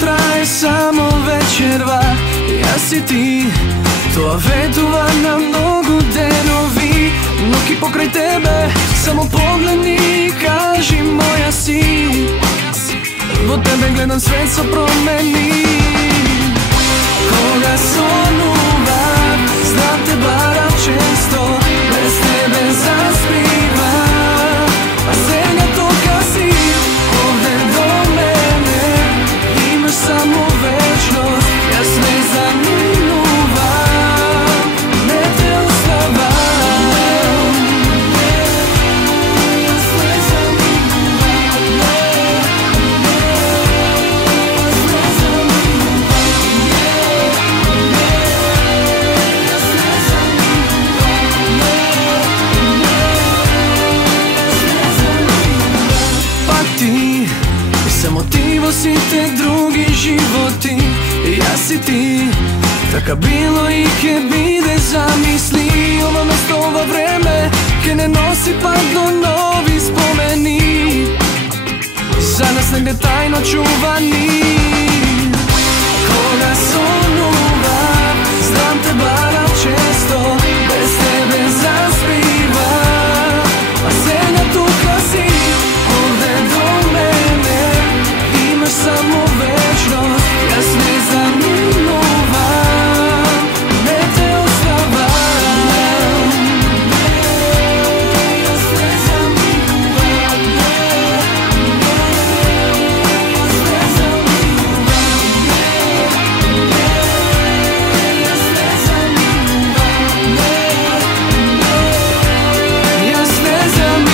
traje samo večerva. Ja si ti, to vetova na mnogo denovi. Noki pokraj tebe, samo pogledni i kaži moja si. Od tebe gledam svet se promeni. Koga sonuva, znam te bara često, bez tebe zaspiva, a senja to kasi. Ovde do mene imaš samo večnost, ja sve zaminuvam, ne te ostavam. Motivo si te drugi životi, ja si ti. Така било и ке биде, замисли. Ова место, ова време ке не носи пак до нови спомени, за нас негде тајно чувани. Кога сонува, знам те барам често, без тебе заспива, а сења тука си. Овде до мене имаш само вечност, јас не заминувам, не те оставам. Јас не заминувам, јас не заминувам, јас не заминувам, јас не заминувам.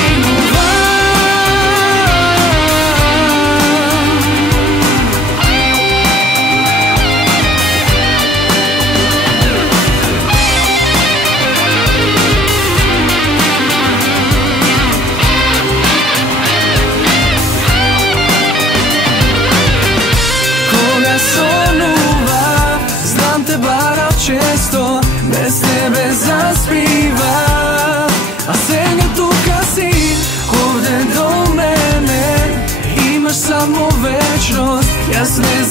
Сонува, знам те барам често, без тебе заспива, а сега тука си. Овде до мене имаш само вечност, јас не